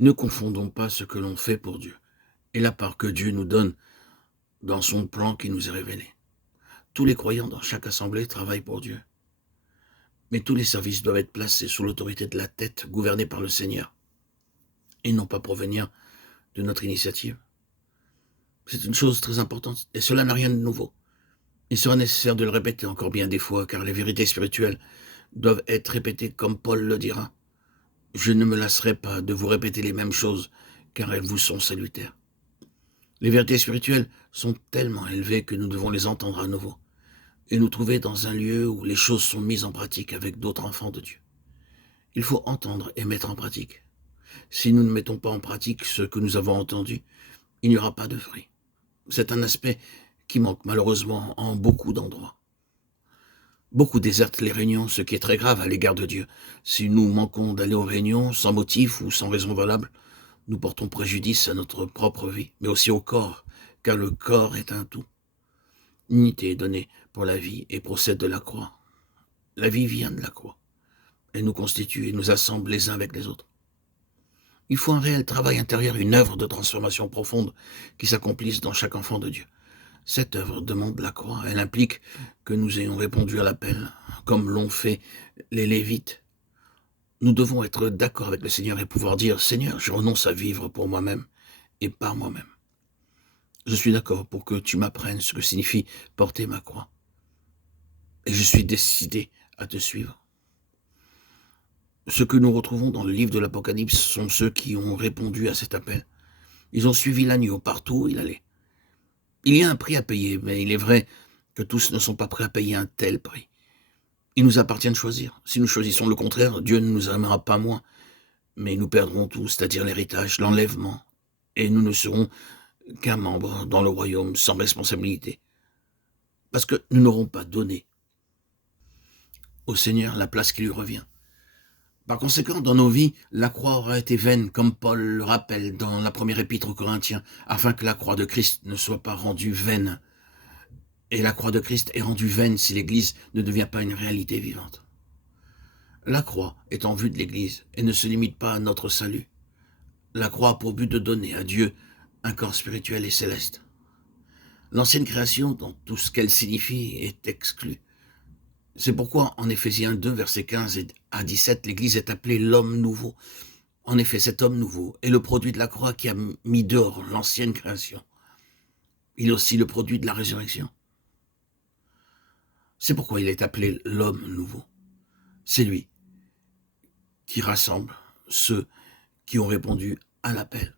Ne confondons pas ce que l'on fait pour Dieu et la part que Dieu nous donne dans son plan qui nous est révélé. Tous les croyants dans chaque assemblée travaillent pour Dieu, mais tous les services doivent être placés sous l'autorité de la tête gouvernée par le Seigneur et non pas provenir de notre initiative. C'est une chose très importante et cela n'a rien de nouveau. Il sera nécessaire de le répéter encore bien des fois car les vérités spirituelles doivent être répétées comme Paul le dira. Je ne me lasserai pas de vous répéter les mêmes choses car elles vous sont salutaires. Les vérités spirituelles sont tellement élevées que nous devons les entendre à nouveau et nous trouver dans un lieu où les choses sont mises en pratique avec d'autres enfants de Dieu. Il faut entendre et mettre en pratique. Si nous ne mettons pas en pratique ce que nous avons entendu, il n'y aura pas de fruit. C'est un aspect qui manque malheureusement en beaucoup d'endroits. Beaucoup désertent les réunions, ce qui est très grave à l'égard de Dieu. Si nous manquons d'aller aux réunions sans motif ou sans raison valable, nous portons préjudice à notre propre vie, mais aussi au corps, car le corps est un tout. L'unité est donnée pour la vie et procède de la croix. La vie vient de la croix. Elle nous constitue et nous assemble les uns avec les autres. Il faut un réel travail intérieur, une œuvre de transformation profonde qui s'accomplisse dans chaque enfant de Dieu. Cette œuvre demande la croix. Elle implique que nous ayons répondu à l'appel, comme l'ont fait les Lévites. Nous devons être d'accord avec le Seigneur et pouvoir dire « Seigneur, je renonce à vivre pour moi-même et par moi-même. Je suis d'accord pour que tu m'apprennes ce que signifie porter ma croix. Et je suis décidé à te suivre. » Ce que nous retrouvons dans le livre de l'Apocalypse sont ceux qui ont répondu à cet appel. Ils ont suivi l'agneau partout où il allait. Il y a un prix à payer, mais il est vrai que tous ne sont pas prêts à payer un tel prix. Il nous appartient de choisir. Si nous choisissons le contraire, Dieu ne nous aimera pas moins, mais nous perdrons tout, c'est-à-dire l'héritage, l'enlèvement, et nous ne serons qu'un membre dans le royaume sans responsabilité. Parce que nous n'aurons pas donné au Seigneur la place qui lui revient. Par conséquent, dans nos vies, la croix aura été vaine, comme Paul le rappelle dans la première épître aux Corinthiens, afin que la croix de Christ ne soit pas rendue vaine. Et la croix de Christ est rendue vaine si l'Église ne devient pas une réalité vivante. La croix est en vue de l'Église et ne se limite pas à notre salut. La croix a pour but de donner à Dieu un corps spirituel et céleste. L'ancienne création, dans tout ce qu'elle signifie, est exclue. C'est pourquoi, en Éphésiens 2, versets 15 à 17, l'Église est appelée l'homme nouveau. En effet, cet homme nouveau est le produit de la croix qui a mis dehors l'ancienne création. Il est aussi le produit de la résurrection. C'est pourquoi il est appelé l'homme nouveau. C'est lui qui rassemble ceux qui ont répondu à l'appel.